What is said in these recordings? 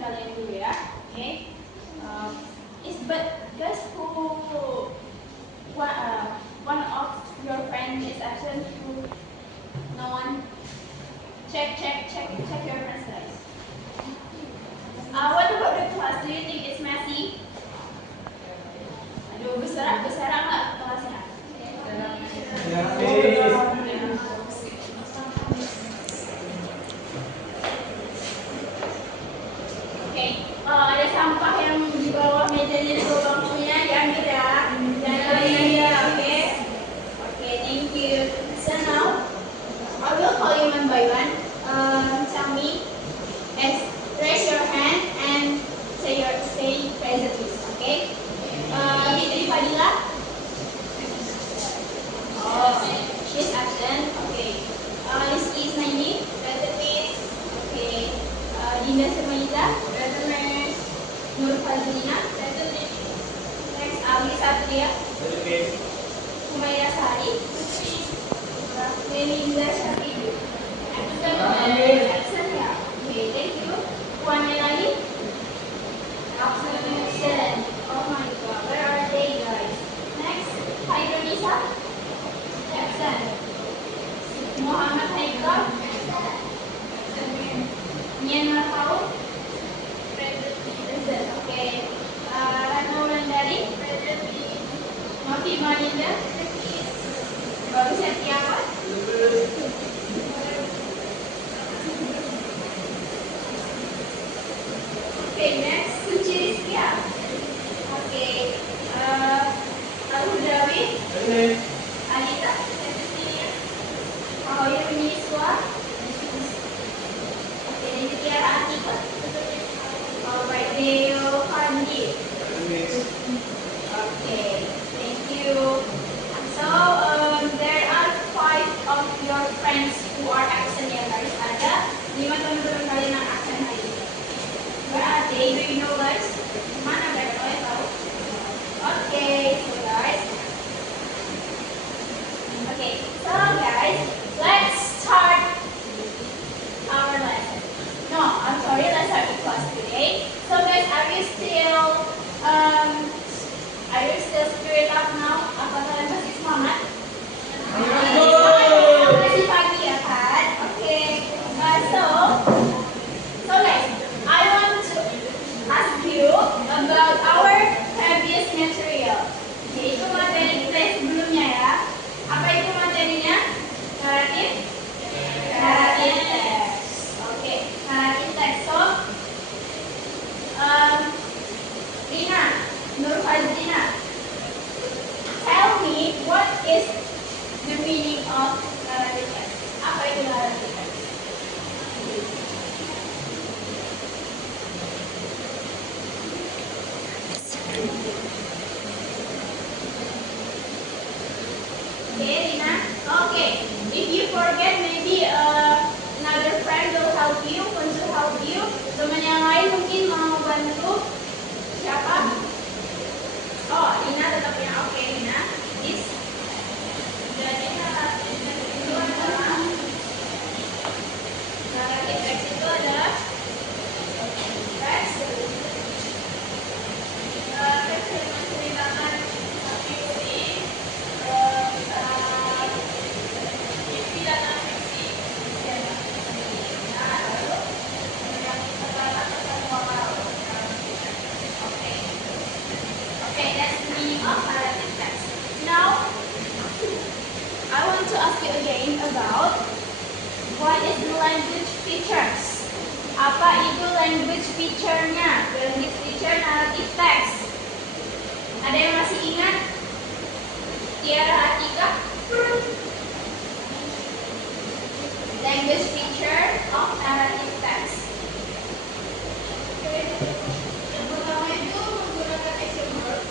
kalian dulu ya. Oke. But guys who one of your friend is absent who no one check your friends guys. What about the class? Do you think it's messy? Aduh, besar nggak kelasnya? Oke, ada sampah yang di bawah mejanya di bawah bangkunya diambil ya. Jangan lari aja, oke? Oke, thank you. So now I will call you one by one. Tell me, raise your hand and say present please, okay? Fitri Fadila. Oh, she's absent. Okay. Rizky Ismaili, present please. Okay. Dinda Semaida, present please. Nur Fazlina, present please. Next, Ali Satria. Present please. Humaira Sari. Melinda Syafiq. Absent ya. Okay, thank you. Puan Melani. Absent. Oh my God, where are they, guys? Next, Hairunisa. Absent. Muhammad Haikal. Nian Marhau. Present. Okay. Ratna Wulandari. Present. Novi Malinda. Baru Setiawa. Okay, next Suci Rizkia. Okay. Al-Hudawi. Anita. Mahoya Meniswa. Okay, dan Tiara Atika. Alright, Deo Fandi. Okay, thank you. So, there are 5 of your friends who are absent ya guys. Ada 5 teman-teman kalian yang absent hari ini. Where are they? Do you know guys? Mana mereka? Kalian tahu? Okay, so guys. Okay, so guys, let's start our lesson. No, I'm sorry, let's start the class today. So guys, are you still spirit up now? Apakah kalian masih semangat? Masih pagi ya kan? Okay. So guys, I want to ask you about our previous material. Yaitu materi kita sebelumnya ya. Apa itu materinya? Naratif? Naratif teks. Oke, naratif teks. So, Rina, Nur Fazlina, tell me what is the meaning of naratif teks? Apa itu naratif teks? Okay, Rina. Okay. If you forget, maybe another friend will help you, want to help you. Teman yang lain mungkin mau bantu. Siapa? Oh, Rina tetapnya. Oke, Rina. This. Jadi itu adalah naratif teks itu adalah teks yang menceritakan Okay, that's the meaning of narrative text. Now, I want to ask you again about what is the language features. Apa itu language feature-nya? Language feature narrative text. Ada yang masih ingat? Tiara Atika? Language feature of narrative text. Yang pertama itu menggunakan action verb.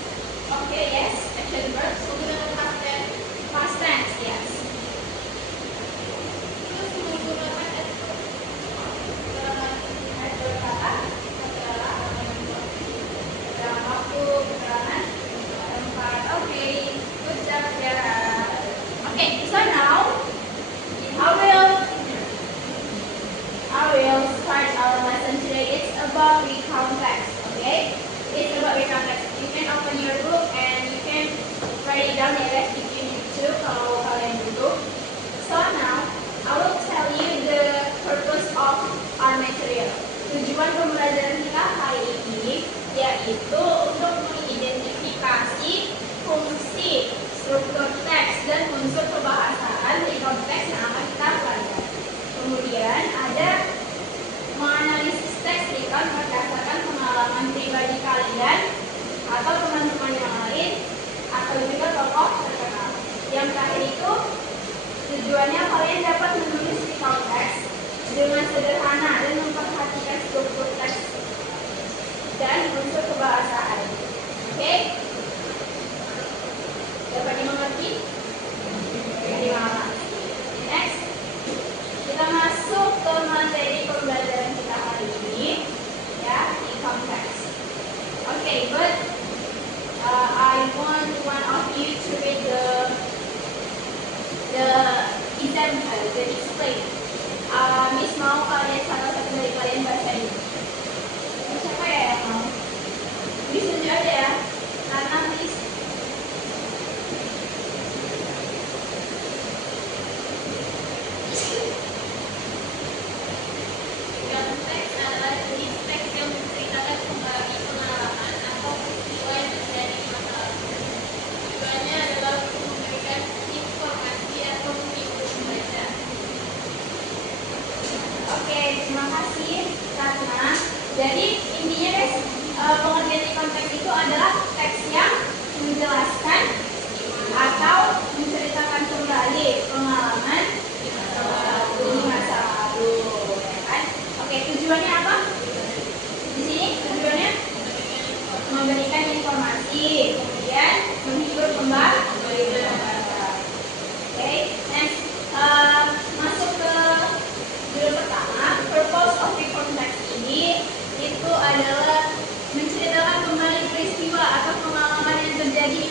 Okay, yes, action verb. Menggunakan past tense, yes. Terus menggunakan adverb. Adverb apa? Adalah dalam waktu, keterangan, tempat. Okay, good job, Tiara. Okay, so now I will start about recount text. Okay, it's about recount text. You can open your book and you can write it down ya guys if you need to kalau kalian butuh. So now I will tell you the purpose of our material. Tujuan pembelajaran kita hari ini yaitu untuk mengidentifikasi fungsi, struktur teks dan unsur kebahasaan di konteks yang akan kita pelajari. Kemudian ada menganalisis teks recount berdasarkan pengalaman pribadi kalian atau teman-teman yang lain atau juga tokoh terkenal. Yang terakhir itu tujuannya kalian dapat menulis recount teks dengan sederhana dan memperhatikan struktur teks dan unsur kebahasaan. Oke? Dapat dimengerti? Terima kasih. Next, kita masuk ke materi pembelajaran kita hari ini, ya, recount text. Okay, but I want one of you to read the example, the display. Miss mau kalian salah satu dari kalian baca ini. Siapa ya yang mau? Miss tunjuk aja ya, karena Miss teks adalah jenis teks yang menceritakan kembali pengalaman atau peristiwa yang terjadi di masa lalu. Tujuannya adalah untuk memberikan informasi atau menghibur pembaca. Oke, terima kasih Ratna. Jadi intinya guys, pengertian di konteks itu adalah teks yang menjelaskan atau menceritakan kembali pengalaman di masa lalu, ya kan? Oke, tujuannya apa? Di sini tujuannya memberikan informasi, kemudian menghibur pembaca. Oke, next, masuk ke judul pertama. Purpose of recount text ini itu adalah menceritakan kembali peristiwa atau pengalaman yang terjadi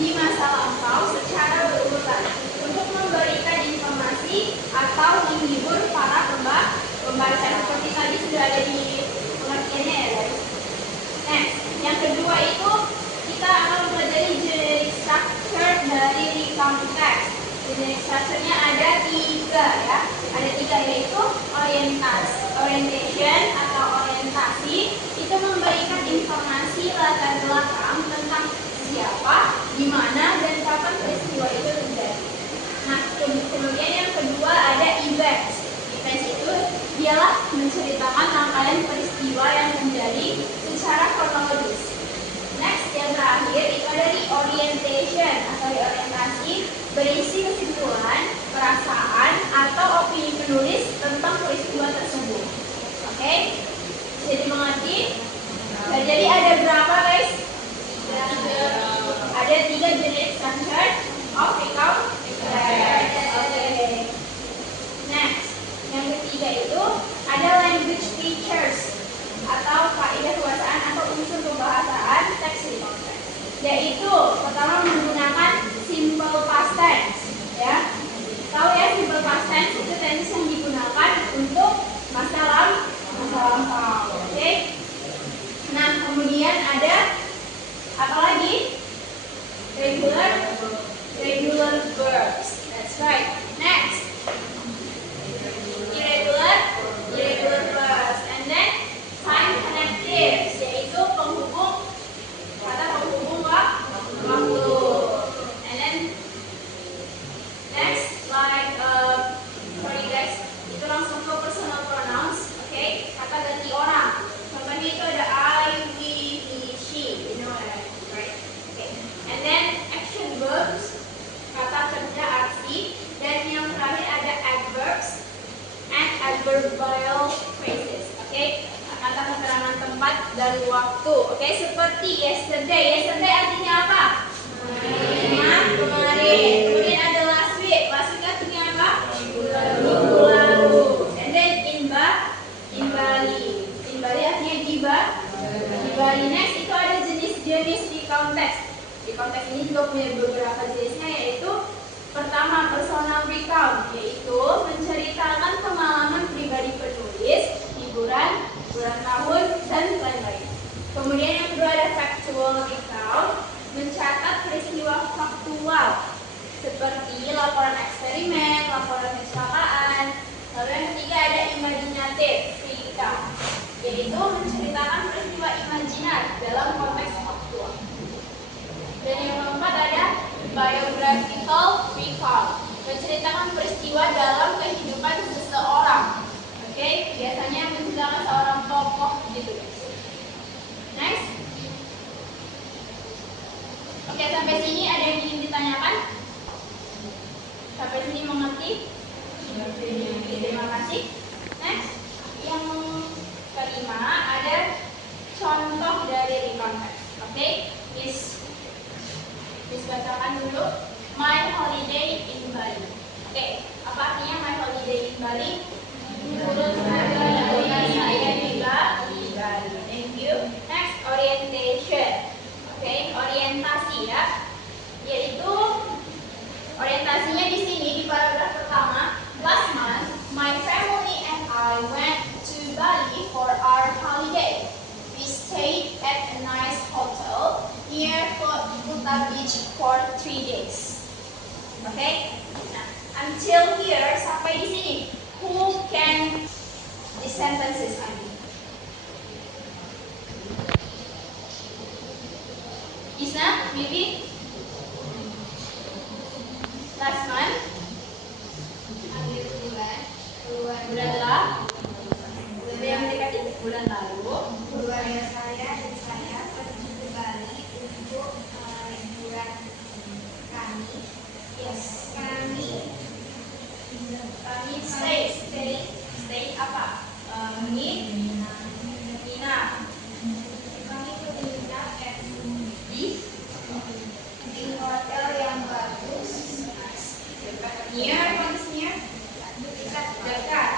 di masa lampau secara berurutan untuk memberikan informasi atau menghibur para pembaca. Seperti tadi sudah ada di pengertiannya ya guys. Next, yang kedua itu kita akan mempelajari generic structure dari recount text. Generic structure-nya ada tiga ya. Ada tiga yaitu orientation atau orientasi, itu memberikan informasi latar belakang tentang siapa, di mana, dan kapan peristiwa itu terjadi. Nah, kemudian yang kedua ada events. Events itu ialah menceritakan rangkaian peristiwa yang terjadi secara kronologis. Next, yang terakhir itu ada orientation atau orientasi, berisi kesimpulan, perasaan, atau opini penulis tentang peristiwa tersebut. Oke? Bisa dimengerti? Nah, jadi ada berapa guys? Ada 3 jenis structure of recount text. Oke. Next, yang ketiga itu ada language features atau kaidah kebahasaan atau unsur kebahasaan teks recount text. Yaitu pertama menggunakan simple past tense, ya. Tahu ya, simple past tense itu tense yang digunakan untuk masa lampau. Oke. Nah, kemudian ada apa lagi? Regular verbs. That's right. Next, irregular verbs, and then time connectives, yaitu kata penghubung waktu. And then next, like sorry guys, itu langsung ke personal pronouns. Okay, kata ganti orang. Contohnya itu ada I, we, he, she. You know what I mean, right? Okay. And then action verbs, kata kerja aksi. Dan yang terakhir ada adverbs and adverbial phrases. Okay, kata keterangan tempat dan waktu. Okay, seperti yesterday. Yesterday artinya apa? Kemarin. Kemudian ada last week. Last week artinya apa? Minggu lalu. And then in Bali. In Bali artinya di Bali. Next itu ada jenis-jenis di konteks. Di konteks ini juga punya beberapa jenisnya, yaitu pertama personal recount, yaitu menceritakan pengalaman pribadi penulis, hiburan, ulang tahun, dan lain-lain. Kemudian yang kedua ada factual recount, mencatat peristiwa faktual seperti laporan eksperimen, laporan kecelakaan. Lalu yang ketiga ada imaginative recount, yaitu menceritakan peristiwa imajinar dalam konteks faktual. Dan yang keempat ada biographical recall, menceritakan peristiwa dalam kehidupan seseorang. Oke, biasanya menceritakan seorang tokoh gitu guys. Next. Oke, sampai sini ada yang ingin ditanyakan? Sampai sini mengerti? Terima kasih. Next, yang kelima ada contoh dari recount text. Oke, bacakan dulu. My holiday in Bali. Oke, apa artinya my holiday in Bali? Menurut saya juga di Bali. Thank you. Next, orientation. Oke, orientasi ya. Yaitu orientasinya di sini di paragraf pertama. Last month, my family and I went to Bali for our holiday. We stayed at a nice hotel near Kuta Beach for 3 days. Okay? Nah, until here sampai di sini. Who can these sentences Andi? Isna, maybe? Last month? Bulan lalu. Yang mendekati bulan lalu. Keluarga saya dan saya pergi ke Bali untuk liburan kami. Yes. Kami Stay apa? Menginap. Kami menginap di hotel yang bagus. Near, near? Dekat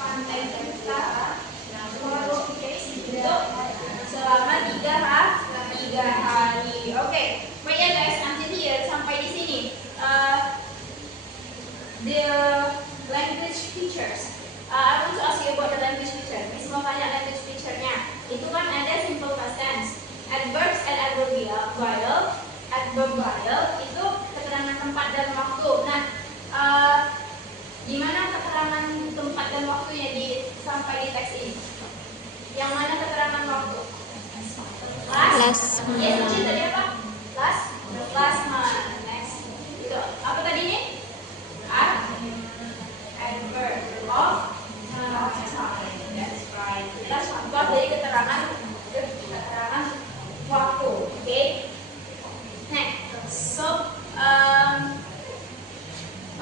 pantai Kuta. Selama 3 hari. Oke, but ya guys, until here sampai di sini. The language features. I want to ask you about the language feature. Miss mau tanya language feature-nya. Itu kan ada simple past tense, adverbs and adverbial. Adverbial itu keterangan tempat dan waktu. Nah, gimana keterangan tempat dan waktunya sampai di teks ini? Yang mana keterangan waktu? Last month. Yes, Uci, tadi apa? Last month. Next. Itu apa tadinya? Adverb of time. That's right. Kita contoh dari keterangan waktu. Okay. Next. So,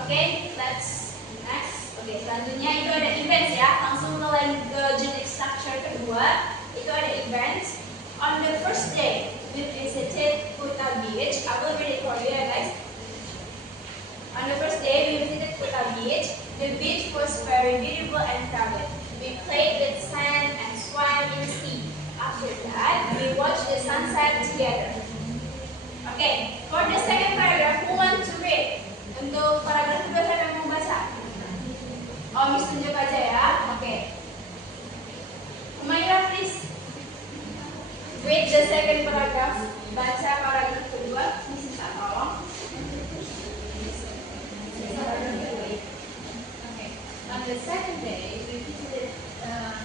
okay, let's next. Oke, selanjutnya itu ada events ya. Langsung ke language structure kedua. Itu ada events. On the first day, we visited Kuta Beach. I will read it for you, guys. On the first day, we visited Kuta Beach. The beach was very beautiful and crowded. We played with sand and swam in the sea. After that, we watched the sunset together. Okay, for the second paragraph, who want to read? Untuk paragraf kedua siapa yang mau baca? Oh, Miss tunjuk aja ya. Oke. Humaira, please. Read the second paragraph. Baca paragraf kedua. Miss minta tolong. On the second day, we visited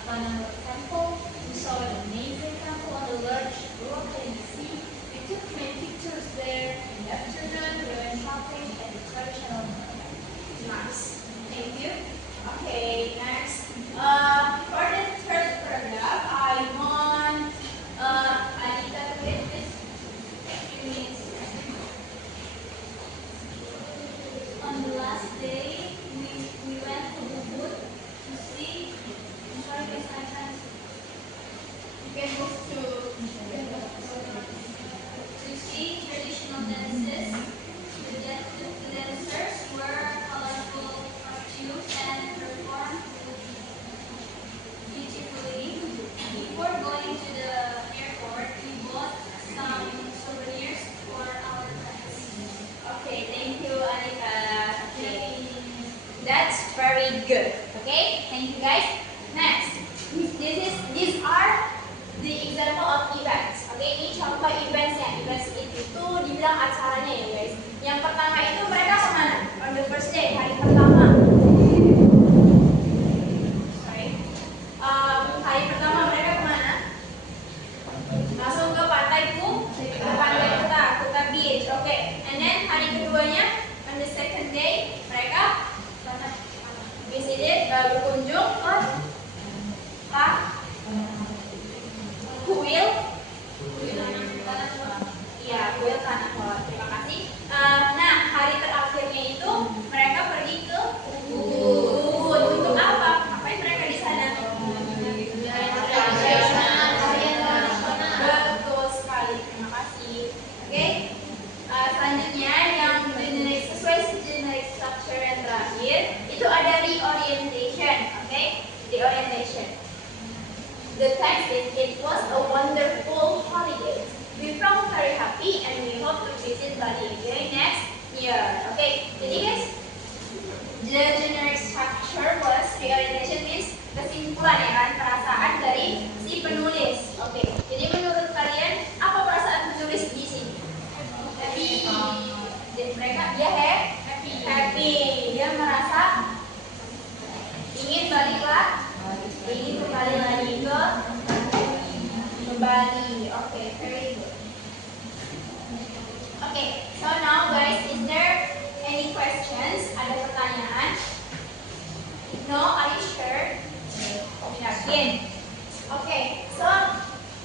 Panama Temple. We saw an amazing temple on the large rock in the sea. We took many pictures there. In the afternoon, we went shopping at the traditional market. Nice. Thank you. Okay, next. For the third paragraph, I want Anita to read this. On the last day, we went to Ubud to see. I'm sorry, guys, I can't. You can move To see traditional dances. The dancers wear colorful costumes and perform beautifully. Before going to the airport, we bought some souvenirs for our friends. Okay, thank you, Anita. Okay. That's very good. Okay, thank you guys. Next. The text is, it was a wonderful holiday. We felt very happy and we hope to visit Bali again next year. Okay, jadi guys, the generic structure was reorientation means kesimpulan ya kan, perasaan dari si penulis. Oke, jadi menurut kalian apa perasaan penulis di sini? Happy. Dia happy. Dia merasa ingin balik ingin kembali lagi ke Bali. Oke, very good. Oke, so now guys, is there any questions? Ada pertanyaan? No, are you sure? Yakin? Oke, so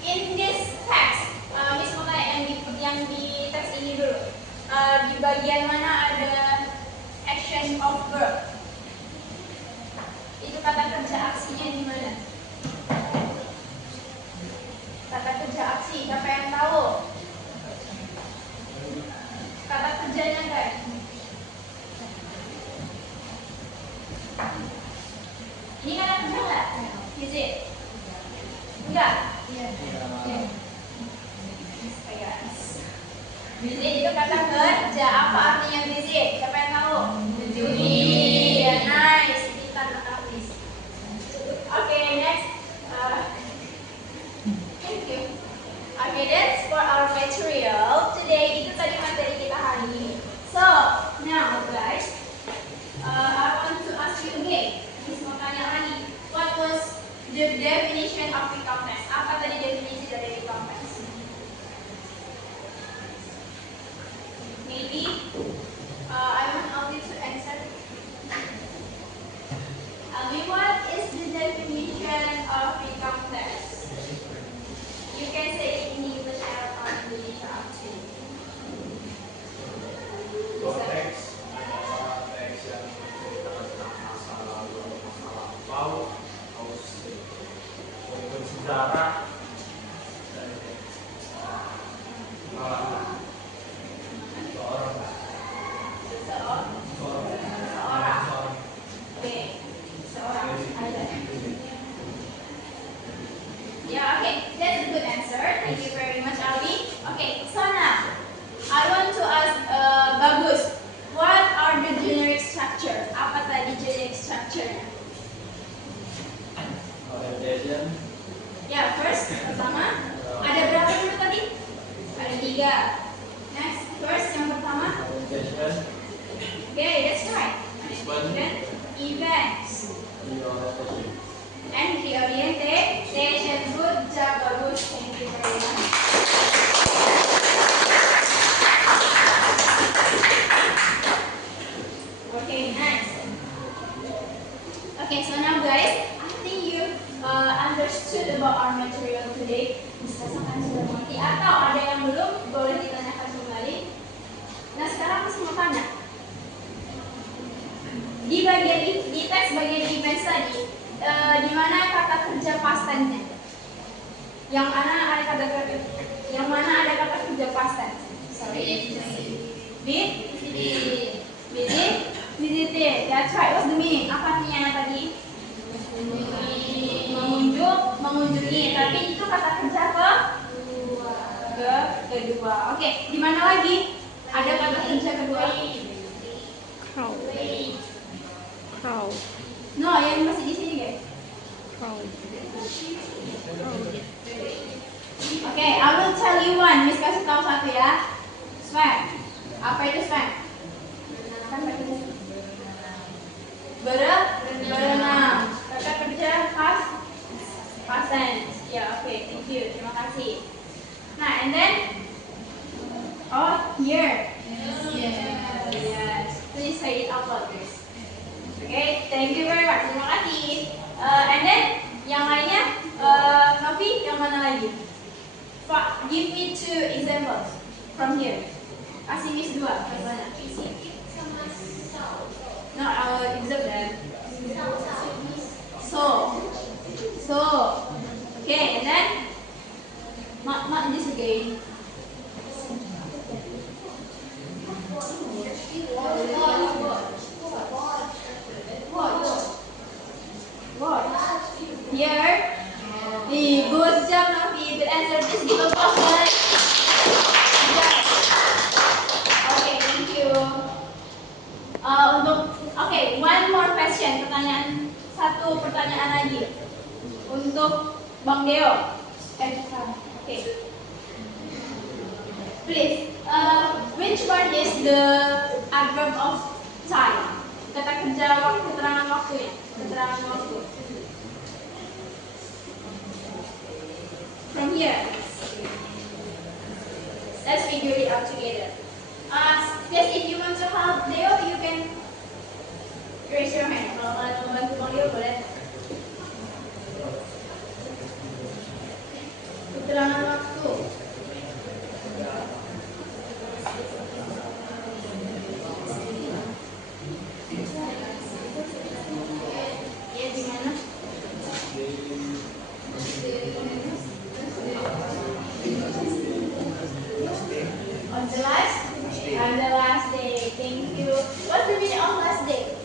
in this text, Miss mau tanya yang di teks ini dulu. Di bagian mana ada action of verb? Itu kata kerja aksinya di mana? Kata kerja aksi, siapa yang tahu? Kata kerjanya guys. Ini kata kerja nggak? Visit? Enggak? Iya. Visit itu kata kerja. Apa artinya visit? Siapa yang tahu? Kunjungi. Ya, nice. Kita tulis. Oke, next. Thank you. Okay, that's for our material today. Itu tadi materi kita hari ini. So, now guys, I want to ask you again. Miss mau tanya lagi. What was the definition of recompense? Apa tadi definisi dari recompense? Maybe I want Alvi to answer. Alvi, what is the definition of recompense? You can say it in English or in Indonesia, up to you. Konteks adalah teks yang menceritakan tentang masa lalu, masa lampau, maupun sejarah dari pengalaman seseorang. Oke, seorang. Ada. Yeah, okay, that's a good answer. Thank you very much, Alvi. Okay, so now I want to ask Bagus, what are the generic structure? Apa tadi generic structure-nya? Orientation. Ya, first, pertama. Ada berapa dulu tadi? Ada 3. Next, first yang pertama. Orientation. Okay, that's right. Event. Events. Reorientation. And reorientation. Good job, Bagus. Thank you very much. Okay, nice. Okay, so now guys, I think you understood about our material today. Bisa sampai sudah mengerti atau ada yang belum, boleh ditanyakan kembali. Nah, sekarang aku mau tanya. Di teks bagian events tadi, di mana kata kerja past tense-nya? Yang mana ada kata kerja past tense? Sorry. Visited. That's right. What's the meaning? Apa artinya tadi? Mengunjungi. Tapi itu kata kerja kedua. Oke, di mana lagi ada kata kerja kedua? Crow. No, yang masih di sini guys. Crow. Oke, I will tell you one. Miss kasih tahu satu ya. Swam. Apa itu swam? Berenang. Kata kerja past tense. Ya, oke. Thank you. Terima kasih. Nah, and then here. Yes. Please say it out loud, guys. Okay, thank you very much. Terima kasih. And then yang lainnya, Novi, yang mana lagi? Pak, give me 2 examples from here. Kasih Miss 2. Bagaimana? No, example. So. Okay, and then Mak this again. What? Here. good answer. Please give applause, guys. Okay, thank you. Oke, one more question. Satu pertanyaan lagi untuk Bang Deo. Oke. Please, which one is the adverb of time? Kata kerja waktu, keterangan waktunya. Keterangan waktu. From here. Let's figure it out together. Guys, if you want to help Leo, you can raise your hand. Kalau kalian mau bantu Bang Leo, boleh. Keterangan waktu. Ya, gimana? On the last day. Thank you. What's the meaning of last day?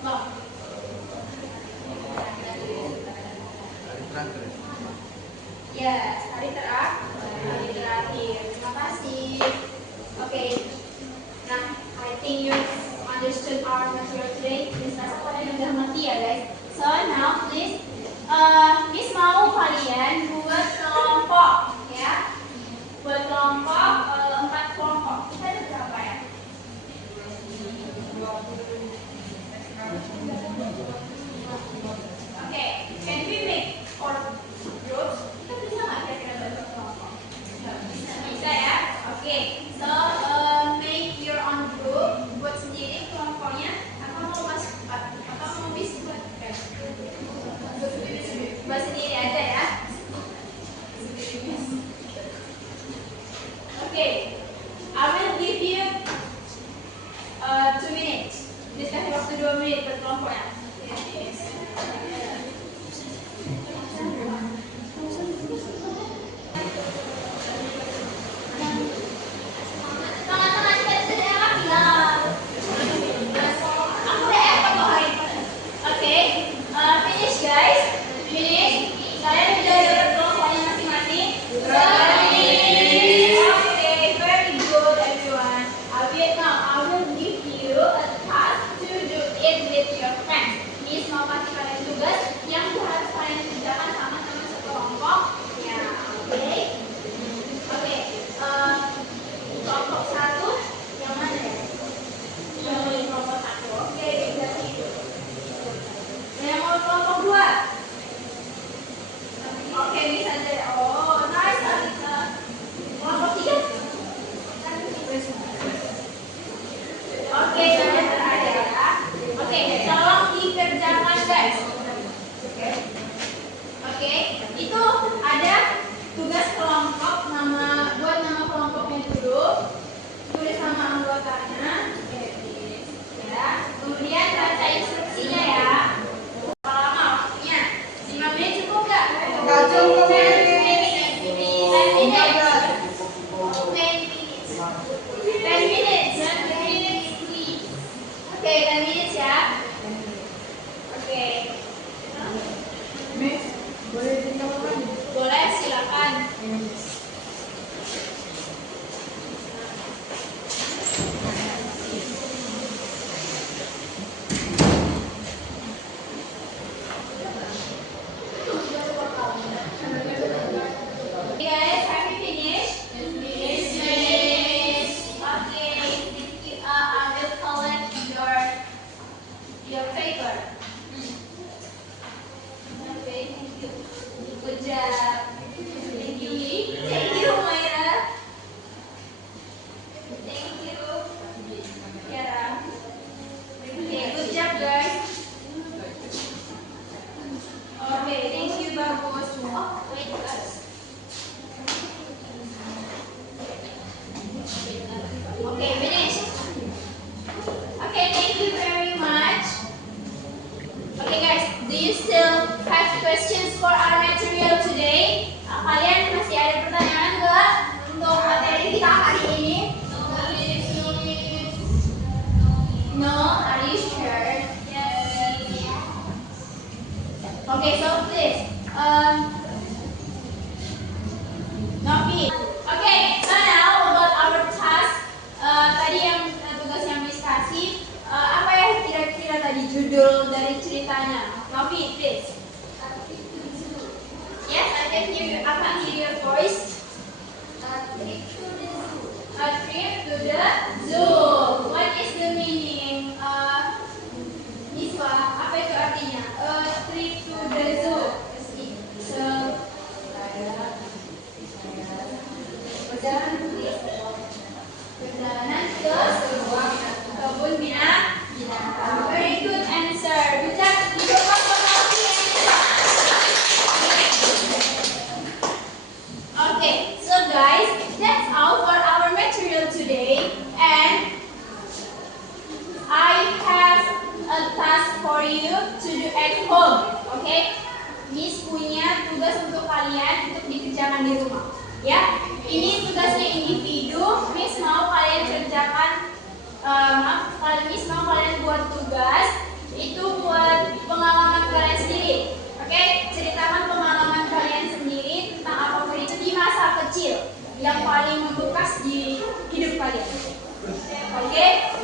No. Yes, hari terakhir. Terima kasih. Okay. Nah, I think you understood our material today. Miss rasa kalian udah ngerti ya, guys. So now please, Miss mau kalian buat kelompok, ya. Buat kelompok 4 kelompok. Kita ada berapa ya? Okay, can we make 4 groups? Kita bisa nggak kira-kira bentuk kelompok? Bisa ya? Okay, so make your own group. Buat sendiri kelompoknya. Atau mau bisa buat sendiri aja ya. Okay, I will give you 2 minutes. Please kasih waktu 2 menit per kelompoknya. Finish guys. Finish. Kalian udah dapat kelompoknya masing-masing. Okay, very good everyone. I will give you a task to do it with your friends. Miss mau kasih kalian tugas yang harus kalian kerjakan sama-sama sekelompok. Ya, oke. Oke, kelompok 1 yang mana ya? Yang kelompok 1. Oke, berarti itu. Yang mau kelompok 2? Oke, bisa aja. Oh, nice, Alisa. Kelompok 3? Oke, jangan terakhir ya. Oke, tolong dikerjakan guys. Oke, itu ada tugas kelompok, buat nama kelompoknya dulu, tulis nama anggotanya, ya. Kemudian baca instruksinya ya. Berapa lama waktunya? 5 menit cukup nggak? Nggak cukup. 10 minutes. 10 minutes. 10 minutes. Oke, 10 minutes ya. Oke. Boleh, silakan. Guys, have you finished? Yes, miss. Okay, I will collect your paper. Okay, thank you. Good job. Thank you. I can't hear your voice. A trip to the zoo. What is the meaning? Miswa, apa itu artinya? A trip to the zoo. Perjalanan ke sebuah kebun binatang. Very good answer. Good job. Okay, so guys, that's all for our material today, and I have a task for you to do at home. Okay, Miss punya tugas untuk kalian untuk dikerjakan di rumah. Ya, ini tugasnya individu. Miss mau kalian kerjakan, Miss mau kalian buat tugas itu buat pengalaman kalian sendiri. Oke, ceritakan pengalaman kalian sendiri tentang apapun itu di masa kecil yang paling membekas di hidup kalian. Oke.